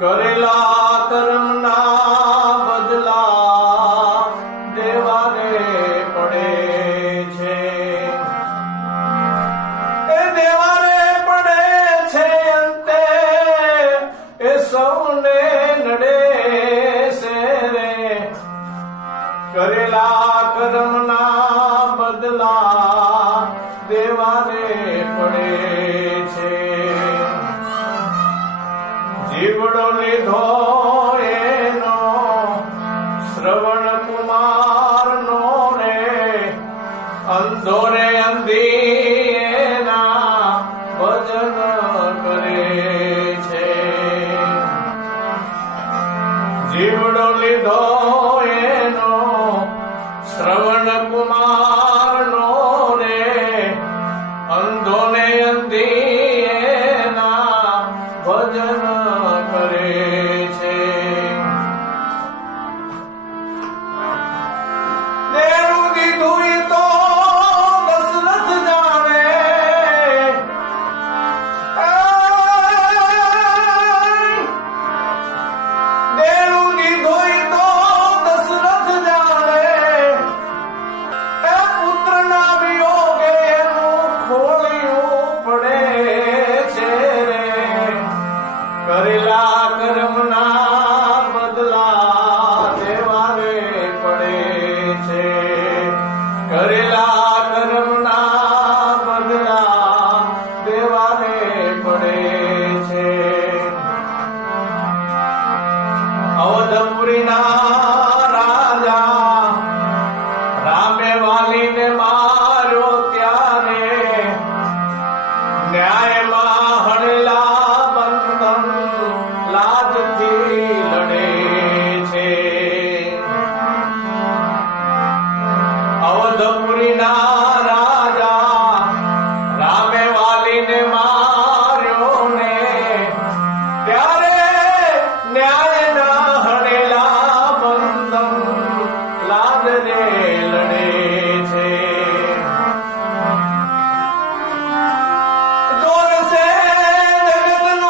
કરેલા કર્મના બદલા દેવાને પડે છે, એ દેવાને પડે છે અંતે એ સૌને નડે છે રે. કરેલા કર્મના બદલા દેવાને પડે છે. જીવડો લીધો એનો શ્રવણ કુમાર નો રે, અંધો રે અંધી એના ભજન કરે છે. જીવડો લીધો એનો શ્રવણ કુમાર નો રે, અંધો ને અંધી એના ભજન કરે છે. દેરું દીધું ઈ તો દશરથ જાણે, દેરું દીધું ઈ તો દશરથ જાણે, એ પુત્રના વિયોગે એનું ખોળિયું પડે છે રે. કરેલા કર્મના બદલા દેવાને પડે છે. કરેલા કર્મના બદલા દેવાને પડે છે. અવધપુરીના રાજા રામે વાલીને માર્યો ત્યારે ન્યાયમાં હણેલા બંધન લાજથી લડે છે. અવધપુરીના રાજા રામે વાલીને માર્યો ને ત્યારે ન્યાયના હણેલા બંધન લાજને લડે છે. જોર છે જગતનું,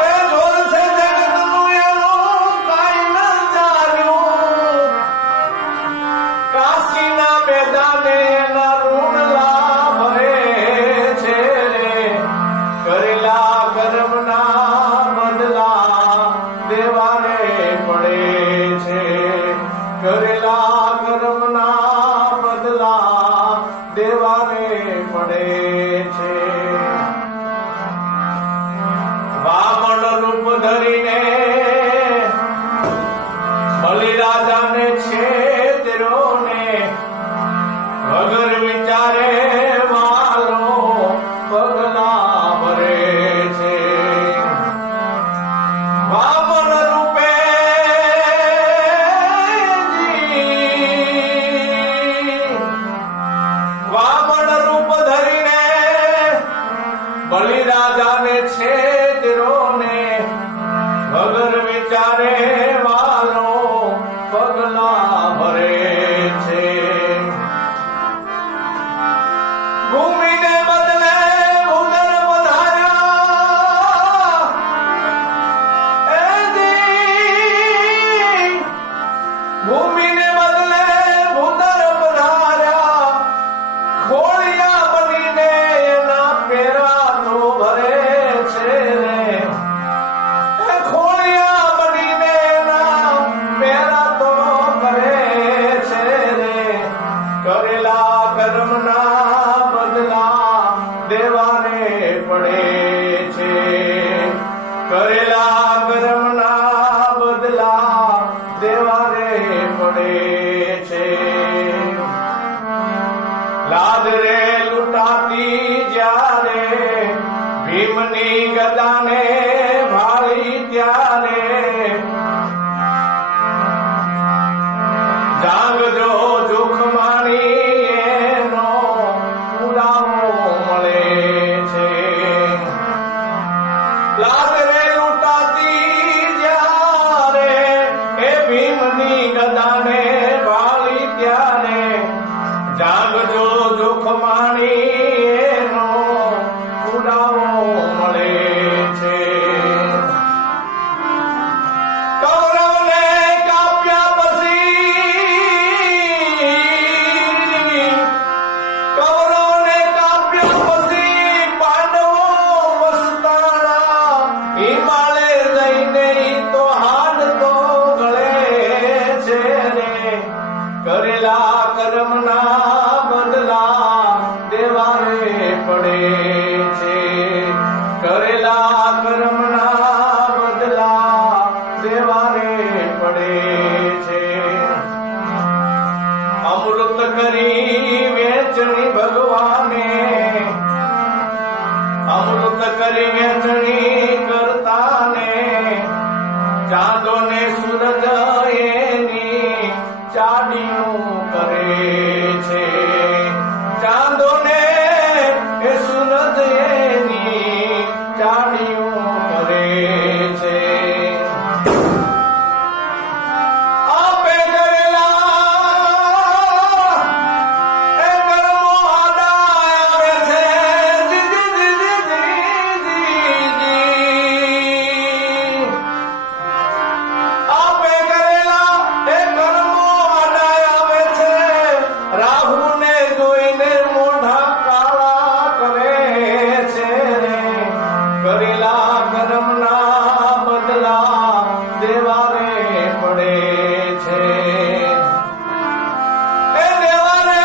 એ જોર છે જગતનું એનું કાંઈ ન ચાલ્યું. કાશીના મેદાને એના રૂડલા ભરે છે રે. કરેલા કર્મના બદલા દેવાને પડે છે. કરેલા કર્મના બદલા દેવાને પડે છે. વામન રૂપ ધરીને બલિરાજાને છેતર્યો ને, વગર વિચારે વાલો પગલા ભરે છે. વામન રૂપે વામન રૂપ ધરીને બલિરાજાને છેતર્યો ને, વગર વિચારે વાલો પગલા ભરે છે. ભૂમિને બદલે ભૂદર પધાર્યા, એ જી ભૂમિને બદલે ભૂદર પધાર્યા. ખોળિયા બનીને એના પેરા તો ભરે છે રે. એ ખોળિયા બનીને એના પેરા તો કરે છે રે. કરેલા કર્મના બદલા દેવાને પડે છે. કરેલા કર્મના બદલા દેવાને પડે છે. લાજ રે લૂંટાતી જ્યારે ભીમની ગદાને ભાળી ત્યારે જાગજો જોખમાણી એનો પુરાવો મળે છે. લાજ રે લૂંટાતી જ્યારે એ ભીમની ગદાને ભાળી ત્યારે જાગજો જોખ માણી એનો પુરાવો મળે છે. કૌરવને કાપ્યા પછી પાંડવો વસ્તારા હિમાલય જઈને ઈ તો હાડ તો ગળે છે રે. કરેલા કર્મના બદલા દેવા રે પડે છે. કરેલા કર્મના બદલા દેવા રે પડે છે. અમૃત કરી વેચણી ભગવાને, અમૃત કરી વેચણી કરતા ને ચાંદો ને સૂરજ એની ચાડીયું કરે છે. ચાંદો ને એ સૂરજ એની ચાડીયું કરે છે. આપે કરેલા એ કર્મો આડા આવે છે. આપે કરેલા એ કર્મો આડા આવે છે. રાહુને જોઈને મોઢા કાળા કરે છે રે. કરેલા કર્મના બદલા દેવા રે પડે છે. એ દેવા રે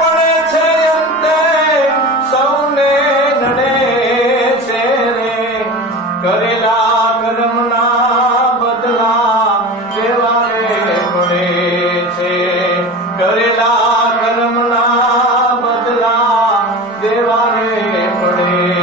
પડે છે અંતે સૌને નડે છે રે. કરેલા કર્મના બદલા દેવા રે પડે છે. કરેલા કર્મના બદલા દેવા રે પડે